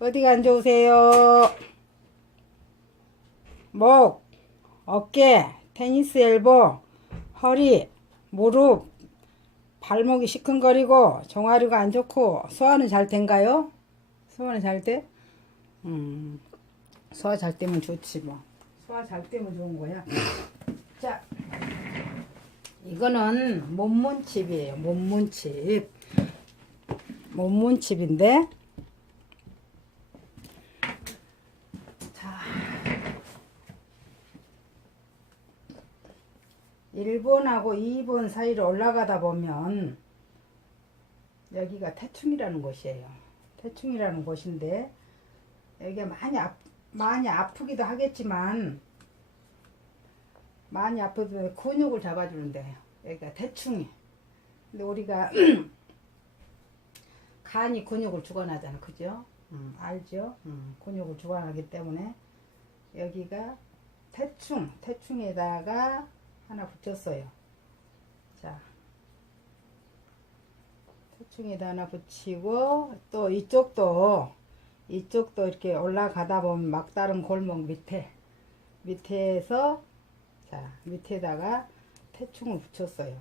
어디가 안 좋으세요? 목, 어깨, 테니스 엘보, 허리, 무릎, 발목이 시큰거리고 종아리가 안 좋고 소화는 잘 된가요? 소화는 잘 돼? 음, 소화 잘 되면 좋지 뭐. 소화 잘 되면 좋은 거야. 자, 이거는 몸문칩이에요. 몸문칩. 몸문칩인데 자 1번하고 2번 사이로 올라가다 보면 여기가 태충이라는 곳이에요. 태충이라는 곳인데 여기가 많이 아, 많이 아프기도 하겠지만 많이 아프도 근육을 잡아주는데 여기가 대충이. 근데 우리가 간이 근육을 주관하잖아, 그죠? 음, 알죠? 음, 근육을 주관하기 때문에 여기가 태충, 태충에다가 하나 붙였어요. 자, 태충에다 하나 붙이고 또 이쪽도 이쪽도 이렇게 올라가다 보면 막다른 골목 밑에 밑에서 자 밑에다가 태충을 붙였어요.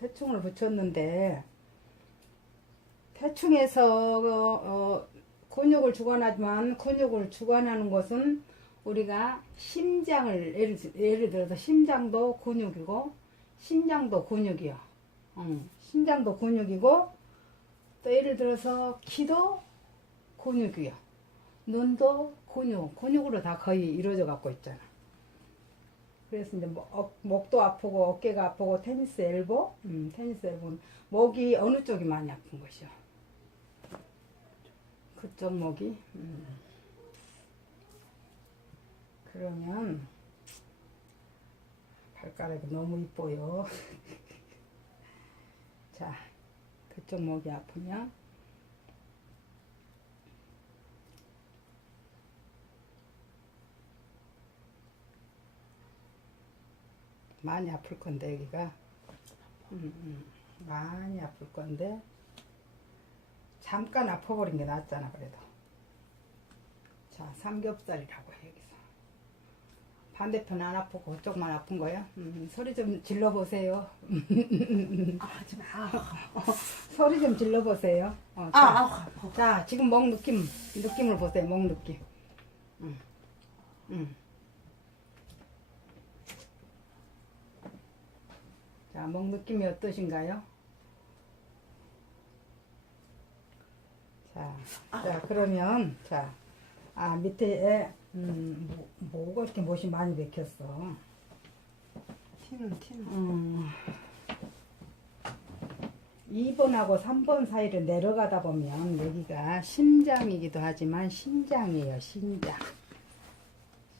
태충을 붙였는데 태충에서 어, 어, 근육을 주관하지만 근육을 주관하는 것은 우리가 심장을 예를, 들- 예를 들어서 심장도 근육이고 심장도 근육이요. 음, 심장도 근육이고 또 예를 들어서 키도 근육이요. 눈도 근육, 근육으로 다 거의 이루어져 갖고 있잖아. 그래서 이제 뭐, 어, 목도 아프고 어깨가 아프고 테니스 엘보, 음, 테니스 엘보는 목이 어느 쪽이 많이 아픈 것이요. 그쪽 목이. 음. 그러면 발가락이 너무 이뻐요. 자, 그쪽 목이 아프면 많이 아플 건데 여기가. 음, 음, 많이 아플 건데 잠깐 아파버린 게 낫잖아 그래도. 자 삼겹살이라고 해 여기서 반대편 안 아프고 그쪽만 아픈 거야 음, 소리 좀 질러 보세요 아, 하지 마. 소리 좀 질러 보세요 어, 아, 자, 아, 아파. 자 지금 목 느낌 느낌을 보세요 목 느낌 음, 음. 자, 목 느낌이 어떠신가요? 자, 자 그러면 자, 아 밑에 음, 뭐, 뭐가 이렇게 못이 많이 맥혔어. 티는 티는. 음, 2번하고 3번 사이를 내려가다 보면 여기가 심장이기도 하지만 신장이에요, 신장.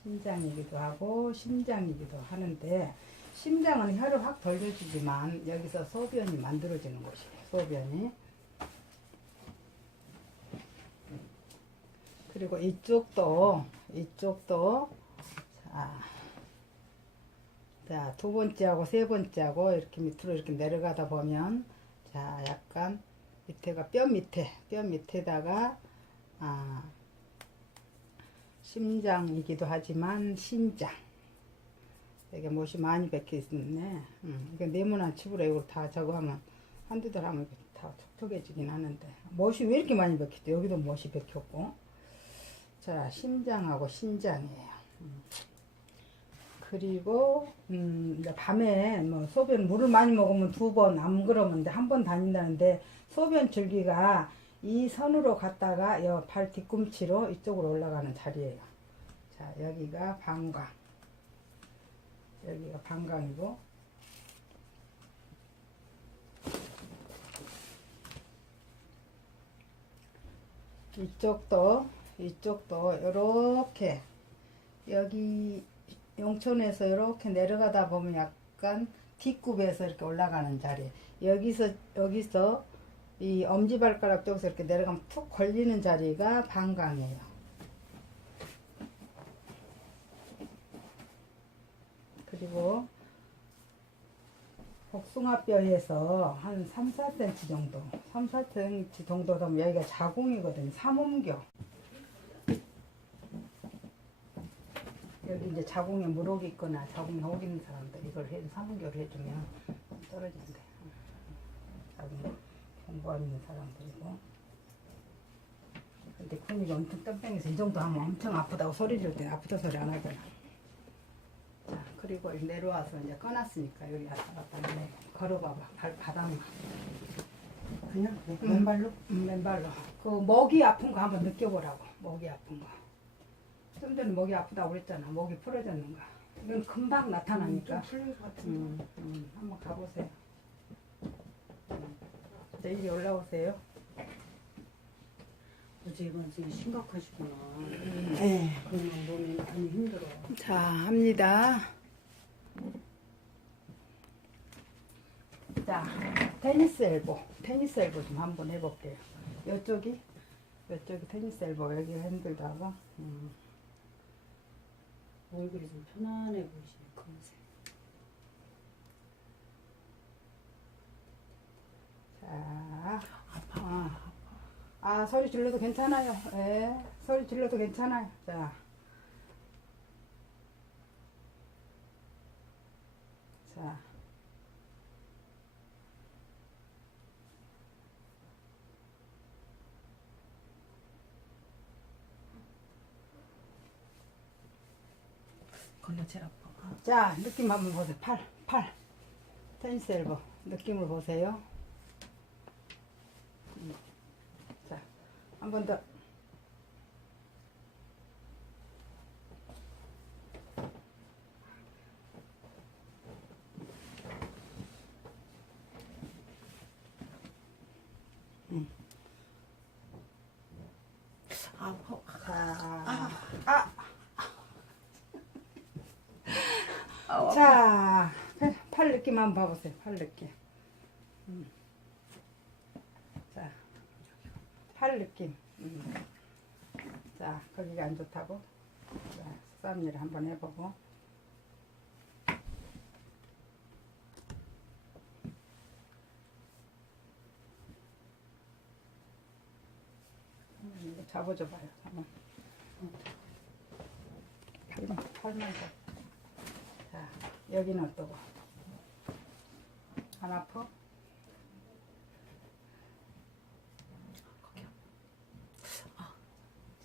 신장이기도 하고 심장이기도 하는데 심장은 혀를 확 돌려주지만 여기서 소변이 만들어지는 곳이에요, 소변이. 그리고 이쪽도 이쪽도 자, 자, 두 번째하고 세 번째하고 이렇게 밑으로 이렇게 내려가다 보면 자, 약간 밑에가 뼈 밑에, 뼈 밑에다가 아, 심장이기도 하지만 신장. 이게 못이 많이 박혀 있네. 음, 이게 네모난 칩으로 이걸 다 저거 하면 한두 달 하면 다 촉촉해지긴 하는데 못이 왜 이렇게 많이 박혔대? 여기도 못이 박혔고. 자, 심장하고 신장이에요. 음. 그리고 음, 밤에 뭐 소변 물을 많이 먹으면 두 번, 안 그러면 한 번 다닌다는데 소변 줄기가 이 선으로 갔다가 여 발 뒤꿈치로 이쪽으로 올라가는 자리예요. 자, 여기가 방광. 여기가 방광이고 이쪽도 이쪽도 이렇게 여기 용천에서 이렇게 내려가다 보면 약간 뒷굽에서 이렇게 올라가는 자리 여기서 여기서 이 엄지발가락 쪽에서 이렇게 내려가면 툭 걸리는 자리가 방광이에요. 그리고 복숭아뼈에서 한 3, 4cm 정도, 3, 4cm 정도 되면 여기가 자궁이거든요. 삼음교. 여기 이제 자궁에 물혹이 있거나 자궁에 혹 있는 사람들 이걸 해 3개월 해주면 떨어진대. 자궁에 공부하고 있는 사람들이고. 근데 근육이 엄청 땡땡해서 이 정도 하면 엄청 아프다고 소리 질때 아프다 소리 안 하거나. 자 그리고 내려와서 이제 꺼놨으니까 여기 왔다 갔다 이제 걸어봐봐 발 바닥만. 그냥 네, 음. 맨발로? 음, 맨발로. 그 목이 아픈 거 한번 느껴보라고. 목이 아픈 거. 좀 전에 목이 아프다고 그랬잖아. 목이 풀어졌는가. 이건 금방 나타나니까. 좀 풀린 것 같은데. 음, 음, 한번 가보세요. 음. 자, 이리 올라오세요. 어제 이건 되게 심각하시구나. 네. 그러면 몸이 많이 힘들어. 자, 합니다. 자, 테니스 엘보. 테니스 엘보 좀 한번 해볼게요. 이쪽이, 이쪽이 테니스 엘보. 여기가 힘들다고. 음. 얼굴이 좀 편안해 보이시네, 검은색. 자, 아, 아 소리 질러도 괜찮아요. 예, 소리 질러도 괜찮아요. 자, 자, 걸려 제일 아파. 자, 느낌 한번 보세요. 팔, 팔, 테니스 엘보 느낌을 보세요. 음. 자, 한 번 더. 아파. 자, 아, 자, 팔- 팔 느낌 한번 봐보세요. 팔 느낌. 음. 자, 팔 느낌. 음. 자, 거기가 안 좋다고. 자, 쌈일 한번 해보고. 음, 이거 잡아줘 봐요. 한번. 팔만, 팔만 더. 자, 여기는 어떠고? 안 아파?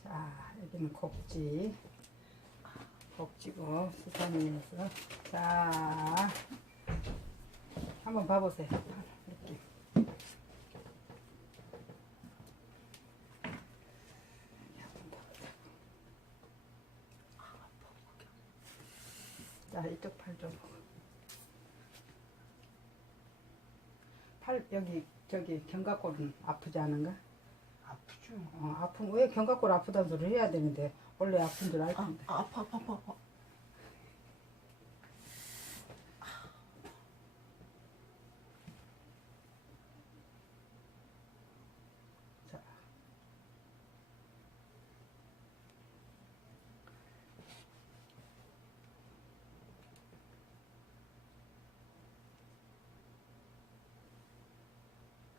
자, 여기는 곡지. 곡지고, 수산이에서. 자, 한번 봐보세요. 팔, 느낌. 한번 더 보세요. 자, 이쪽 팔 좀. 팔, 여기, 저기, 견갑골은 아프지 않은가? 아프죠. 어, 아픈, 왜 견갑골 아프다는 소리 해야 되는데, 원래 아픈 줄알 아, 텐데. 아파, 아파, 아파, 아파. 자.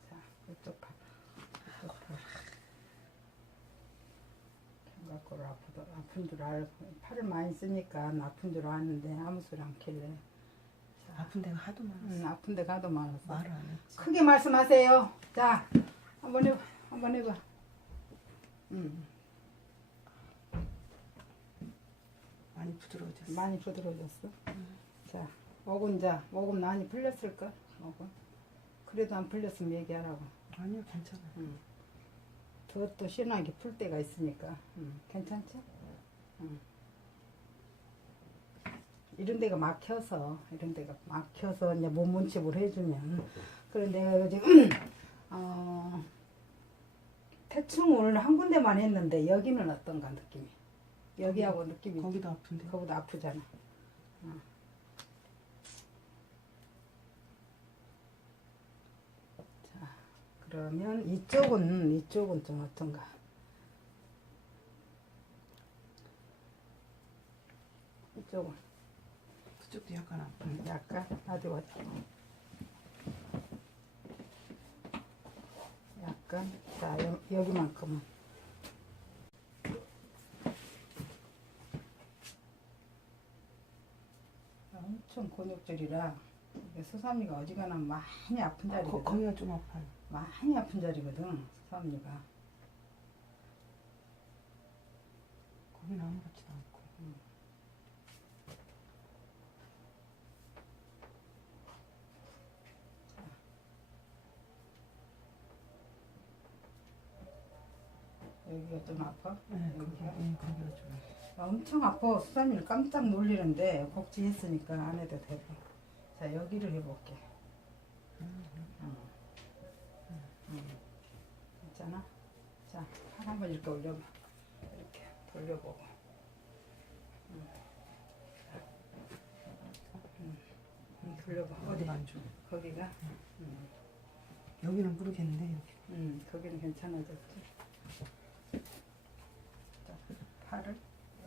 자, 이쪽 팔. 이쪽 팔. 견갑골 아프다, 아픈 줄 알고, 팔을 많이 쓰니까 아픈 줄 아는데 아무 소리 안 킬래. 아픈 데가 하도 많았어. 음, 아픈 데 가도 많아서. 말을 안 했지. 크게 말씀하세요. 자, 한번 해봐. 한번 해봐. 음, 많이 부드러워졌어. 많이 부드러워졌어. 자, 목은 자, 목은 많이 풀렸을까? 목은. 그래도 안 풀렸으면 얘기하라고. 아니요, 괜찮아. 음. 더또 신나게 풀 때가 있으니까. 음, 괜찮죠? 음. 이런 데가 막혀서, 이런 데가 막혀서 이제 몸문집을 해주면. 그런데 요즘, 어, 대충 오늘 한 군데만 했는데 여기는 어떤가 느낌이. 여기하고 느낌이 거기도 아픈데. 그거보다 아프잖아. 어. 자, 그러면 이쪽은 이쪽은 좀 어떤가? 이쪽은 그쪽도 약간 아파. 음, 약간 어디 어디. 약간 자 여, 여기만큼은 엄청 곤욕질이라 이게 수삼이가 어지간하면 많이 아픈 거, 자리거든. 거기가 좀 아파요. 많이 아픈 자리거든. 수삼이가. 거기는 아무렇지도 않고. 여기가 좀 아파? 네? 네, 거기가 좀. 엄청 아파. 수삼이를 깜짝 놀리는데 곡지했으니까 안 해도 되고. 자 여기를 해볼게. 응. 응. 있잖아. 자, 팔 한번 이렇게 올려봐. 이렇게 돌려보고. 응, 돌려봐. 어디? 안 좋아? 거기가? 응. 여기는 모르겠는데 여기. 응, 거기는 괜찮아졌지. 자, 팔을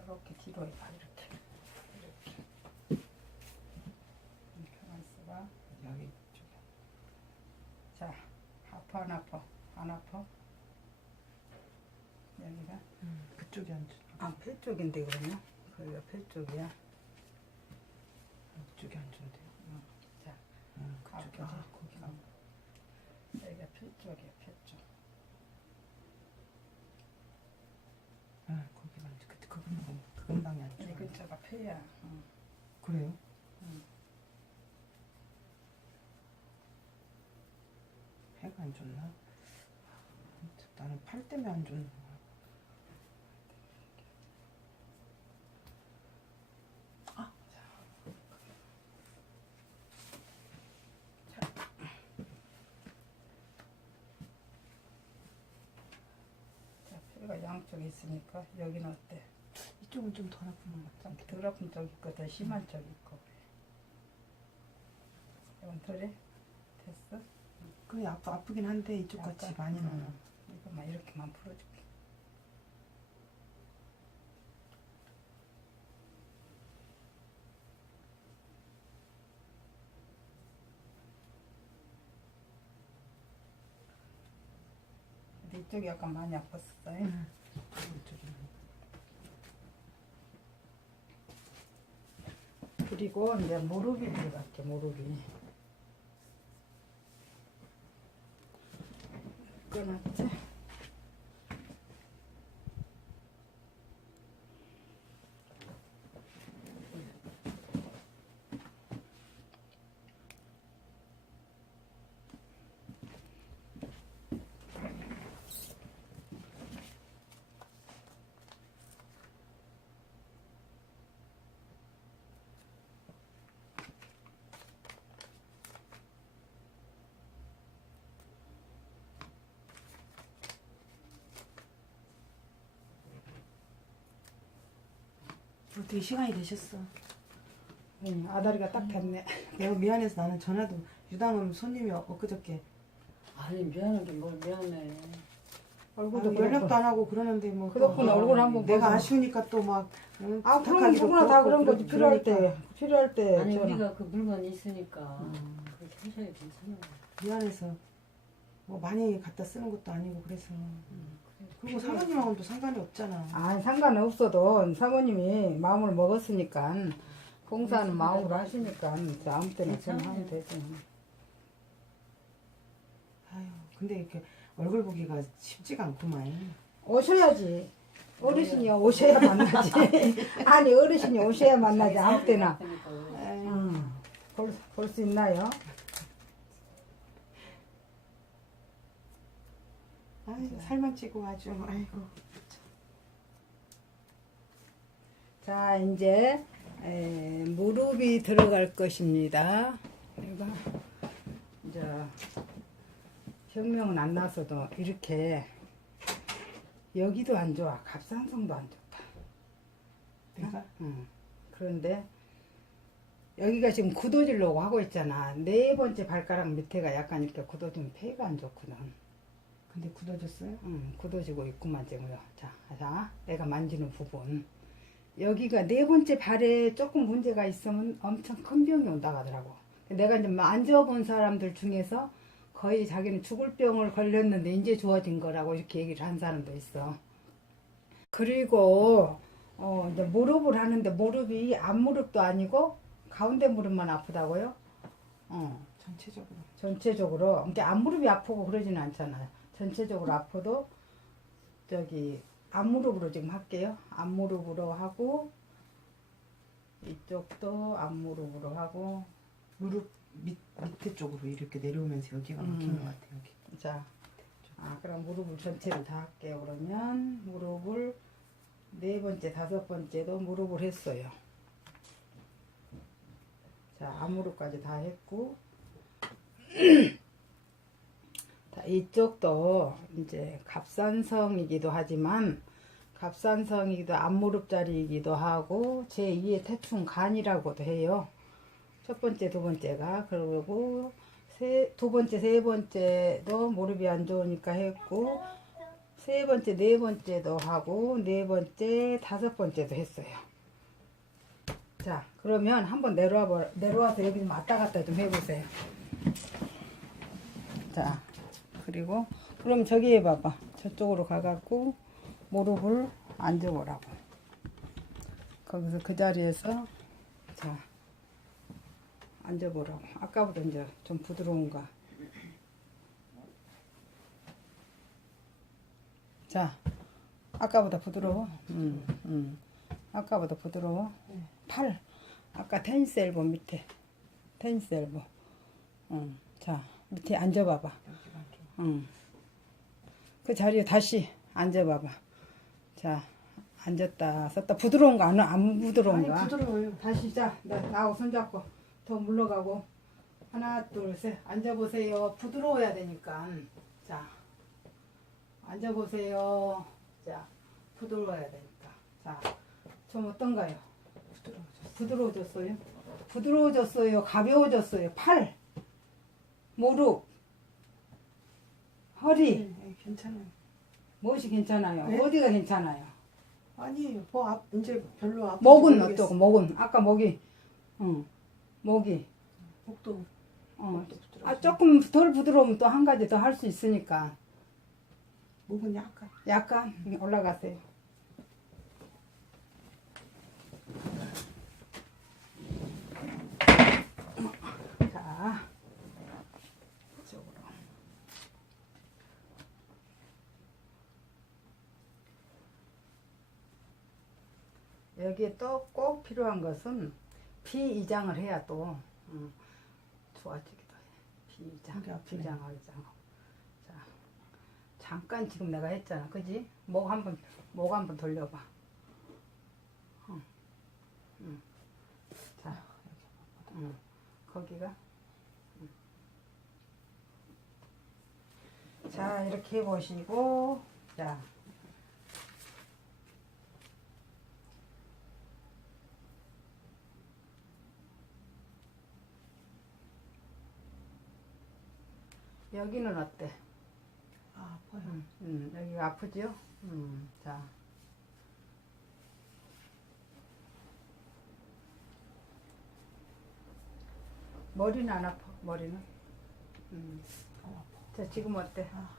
이렇게 뒤로 해봐. 이렇게. 이렇게. 응, 가만 있어봐. 여기 쪽에. 자, 아파 안 아파? 안 아파? 여기가? 음, 그쪽이 안 좋아. 아, 폐 쪽인데 그러면? 거기가 폐 쪽이야. 그쪽이 안 좋은데요. 자, 음, 그쪽이 아프지? 아 거기가. 여기가 폐 쪽이야, 폐 쪽. 아 거기가 안 좋아. 그때 그 근방 그 근방이 안이 좋아. 근처가 폐야. 응. 그래요? 응. 배가 안 좋나? 나는 팔 때문에 안 좋나? 봐. 자, 양쪽에 있으니까 여기는 어때? 이쪽은 좀 덜 아픈 것좀 같아. 덜 아픈 쪽 있고 더 심한 쪽 있고. 이건 덜해? 됐어? 그래 아프 아프긴 한데 이쪽 같이? 많이 나. 응. 이거만 이렇게만 풀어줄게. 근데 이쪽이 약간 많이 아팠었어요. 많이. 그리고 이제 무릎이 들어갈게 무릎이. 끊었지? 어떻게 시간이 되셨어? 응, 아다리가 딱 됐네. 내가 미안해서 나는 전화도 유당은 손님이 엊그저께 아니 미안한 게 뭘 미안해. 얼굴도 아유, 연락도 그렇고. 안 하고 그러는데 뭐그 덕분에 또 얼굴 한번 내가 보고. 아쉬우니까 또막 응, 아, 그럼 부탁하기도 누구나 다 그렇고 그런 거지. 그러- 필요할 그러니까. 때, 필요할 때. 아니 전화. 우리가 그 물건이 있으니까 음. 그렇게 하셔야 괜찮아. 미안해서 뭐 많이 갖다 쓰는 것도 아니고 그래서 음, 그리고 사모님하고는 또 상관이 없잖아. 아, 상관없어도 사모님이 마음을 먹었으니까 봉사는 마음으로 하시니까 아무 때나 전화하면 되지. 아유 근데 이렇게 얼굴 보기가 쉽지가 않구만. 오셔야지. 어르신이 오셔야 만나지. 아니 어르신이 오셔야 만나지 아무 때나. 볼 수 있나요? 아유 살만 찌고 아주 아이고. 자 이제 에, 무릎이 들어갈 것입니다. 이거 이제 혁명은 안 나서도 이렇게 여기도 안 좋아. 갑상선도 안 좋다. 내가 응. 그런데 여기가 지금 굳어지려고 하고 있잖아. 네 번째 발가락 밑에가 약간 이렇게 굳어지면 폐가 안 좋거든. 근데 굳어졌어요? 응, 굳어지고 있구만 지금요. 자, 자, 내가 만지는 부분. 여기가 네 번째 발에 조금 문제가 있으면 엄청 큰 병이 온다고 하더라고. 내가 이제 만져본 사람들 중에서 거의 자기는 죽을 병을 걸렸는데 이제 좋아진 거라고 이렇게 얘기를 한 사람도 있어. 그리고 어 이제 무릎을 하는데 무릎이 앞무릎도 아니고 가운데 무릎만 아프다고요? 어. 전체적으로. 전체적으로 이게 앞무릎이 아프고 그러지는 않잖아요. 전체적으로 아파도 저기 앞무릎으로 지금 할게요. 앞무릎으로 하고 이쪽도 앞무릎으로 하고 무릎 밑 밑에 쪽으로 이렇게 내려오면서 여기가 막힌 음. 것 같아 여기. 자, 아 그럼 무릎을 전체를 다 할게요. 그러면 무릎을 네 번째, 다섯 번째도 무릎을 했어요. 자, 앞무릎까지 다 했고 자, 이쪽도 이제 갑산성이기도 하지만 갑산성이기도 앞무릎 자리이기도 하고 제2의 태충 간이라고도 해요. 첫 번째, 두 번째가 그리고 세, 두 번째, 세 번째도 무릎이 안 좋으니까 했고 세 번째, 네 번째도 하고 네 번째, 다섯 번째도 했어요. 자, 그러면 한번 내려와 버, 내려와서 여기 좀 왔다 갔다 좀 해보세요. 자, 그리고 그럼 저기 해봐봐. 저쪽으로 가갖고 무릎을 앉아보라고. 거기서 그 자리에서 자 앉아보라고. 아까보다 이제 좀 부드러운가. 자, 아까보다 부드러워. 음, 음. 아까보다 부드러워. 팔. 아까 테니스 엘보 밑에. 테니스 엘보. 음. 자, 밑에 앉아봐봐. 응. 그 자리에 다시 앉아봐봐. 자, 앉았다, 섰다. 부드러운가? 안, 안 부드러운가? 아니 부드러워요. 다시 자, 나, 나하고 손잡고 더 물러가고 하나, 둘, 셋. 앉아보세요. 부드러워야 되니까. 자, 앉아보세요. 자, 부드러워야 되니까. 자, 좀 어떤가요? 부드러워졌어. 부드러워졌어요? 부드러워졌어요? 가벼워졌어요? 팔, 무릎, 허리. 네, 네, 괜찮아요. 무엇이 괜찮아요? 네? 어디가 괜찮아요? 아니에요. 뭐 앞, 이제 별로 아픈지 목은. 어떠고? 목은 아까 목이, 응, 목이, 목도 어, 목도 부드러워. 아 조금 덜 부드러우면 또 한 가지 더 할 수 있으니까 목은 약간. 약간 올라가세요. 자, 이쪽으로. 여기에 또 꼭 필요한 것은 피이장을 해야 또 음, 좋아지기도 해. 아프네. 피장, 의장. 자, 잠깐 지금 내가 했잖아, 그지? 목 한번 목 한번 돌려봐. 응. 응. 자, 응. 거기가. 응. 자, 이렇게 해보시고, 자. 여기는 어때? 아 아파요. 음, 음, 여기가 아프죠? 음, 자. 머리는 안 아파, 머리는. 음. 자, 지금 어때? 아.